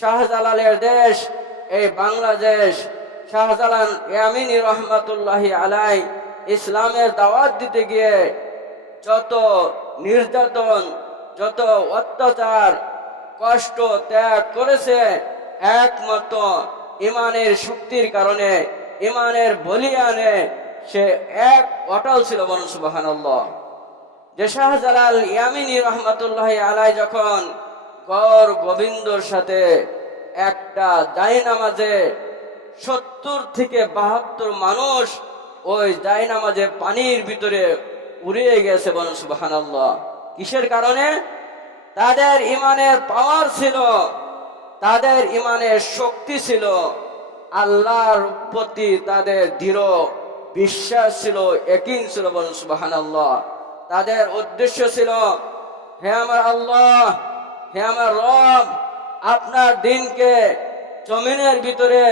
শাহজালালের দেশ এই বাংলাদেশ। শাহজালাল ইয়ামিনী রহমাতুল্লাহি আলাই ইসলামের দাওয়াত দিতে গিয়ে যত নির্যাতন, যত অত্যাচার, কষ্ট ত্যাগ করেছে, একমাত্র ইমানের শক্তির কারণে, ইমানের বলিয়ানে সে এক অটল ছিল। বলুন সুবহানাল্লাহ। যে শাহজালাল ইয়ামিনী রহমাতুল্লাহি আলাই যখন গড় গোবিন্দর সাথে একটা জায়নামাজে 70 থেকে 72 মানুষ ওই জায়নামাজে পানির ভিতরে উড়িয়ে গেছে। বলুন সুবহানাল্লাহ। কিসের কারণে? তাদের ইমানের পাওয়ার ছিল, তাদের ইমানের শক্তি ছিল, আল্লাহর প্রতি তাদের দৃঢ় বিশ্বাস ছিল, ইয়াকিন ছিল। বলুন সুবহানাল্লাহ। তাদের উদ্দেশ্য ছিল, হে আমার আল্লাহ, হে আমার রব, আপনার দিনকে জমিনের ভিতরে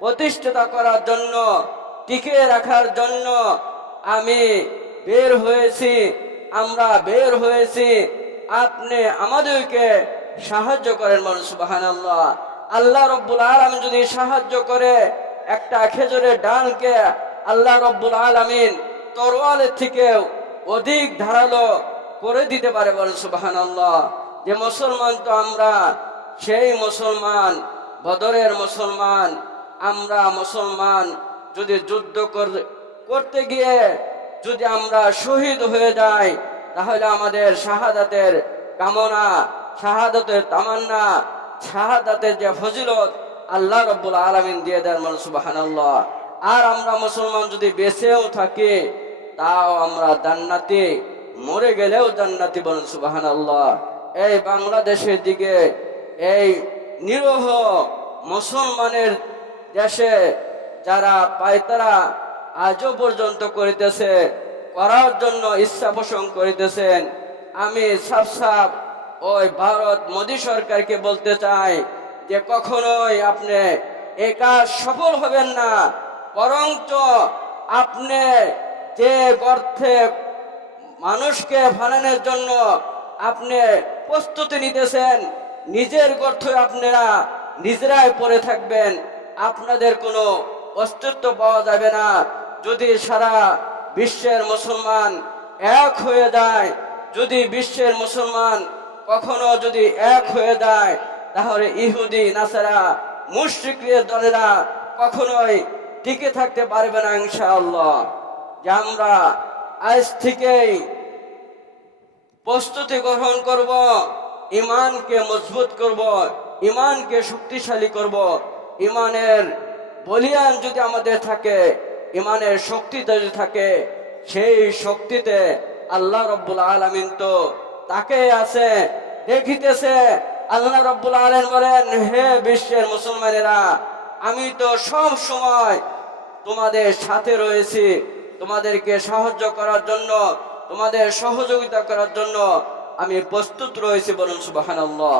প্রতিষ্ঠিত করার জন্য, টিকে রাখার জন্য আমি বের হয়েছি, আমরা বের হয়েছি, আপনি আমাদেরকে সাহায্য করেন। বলুন সুবহানাল্লাহ। আল্লাহ রব্বুল আলামিন যদি সাহায্য করে, একটা খেজুরের ডালকে আল্লাহ রব্বুল আলামিন তরোয়ালের থেকেও অধিক ধারালো করে দিতে পারে। বলুন সুবহানাল্লাহ। যে মুসলমান তো আমরা সেই মুসলমান, বদরের মুসলমান। আমরা মুসলমান যদি যুদ্ধ করতে গিয়ে যদি আমরা শহীদ হয়ে যাই, তাহলে আমাদের শাহাদাতের কামনা, শাহাদাতের তামান্না, শাহাদাতের যে ফজিলত আল্লাহ রব্বুল আলামিন দিয়ে দেন। বলুন সুবহানাল্লাহ। আর আমরা মুসলমান যদি বেঁচেও থাকি, তাও আমরা জান্নাতি, মরে গেলেও জান্নাতি। বলুন সুবহানাল্লাহ। এই বাংলাদেশের দিকে, এই নিরহ মুসলমানের দেশে যারা পায়তারা আজও পর্যন্ত করিতেছে, করার জন্য ইচ্ছা পোষণ করিতেছেন, আমি সাফ সাফ ওই ভারত মোদী সরকারকে বলতে চাই যে কখনোই আপনি এই কাজ সফল হবেন না। বরঞ্চ আপনি যে গর্তে মানুষকে ফালানোর জন্য আপনি প্রস্তুতি নিতেছেন, নিজের গর্তে আপনারা নিজেরাই পড়ে থাকবেন, আপনাদের কোনো অস্তিত্ব পাওয়া যাবে না। যদি সারা বিশ্বের মুসলমান এক হয়ে যায়, যদি বিশ্বের মুসলমান কখনো যদি এক হয়ে যায়, তাহলে ইহুদি নাসারা মুশরিকদের দলেরা কখনোই টিকে থাকতে পারবে না ইনশাআল্লাহ। যে আমরা আজ থেকেই প্রস্তুতি গ্রহণ করব, ইমানকে মজবুত করব, ইমানকে শক্তিশালী করব। ইমানের বলিয়ান যদি আমাদের থাকে, ইমানের শক্তি যদি থাকে, সেই শক্তিতে আল্লাহ রব্বুল আলামিন তো তাকে আছে, দেখিতেছে। আল্লাহ রব্বুল আলামিন বলেন, হে বিশ্বের মুসলমানেরা, আমি তো সব সময় তোমাদের সাথে রয়েছি, তোমাদেরকে সাহায্য করার জন্য, তোমাদের সহযোগিতা করার জন্য আমি প্রস্তুত রয়েছি। বলুন সুবহানাল্লাহ।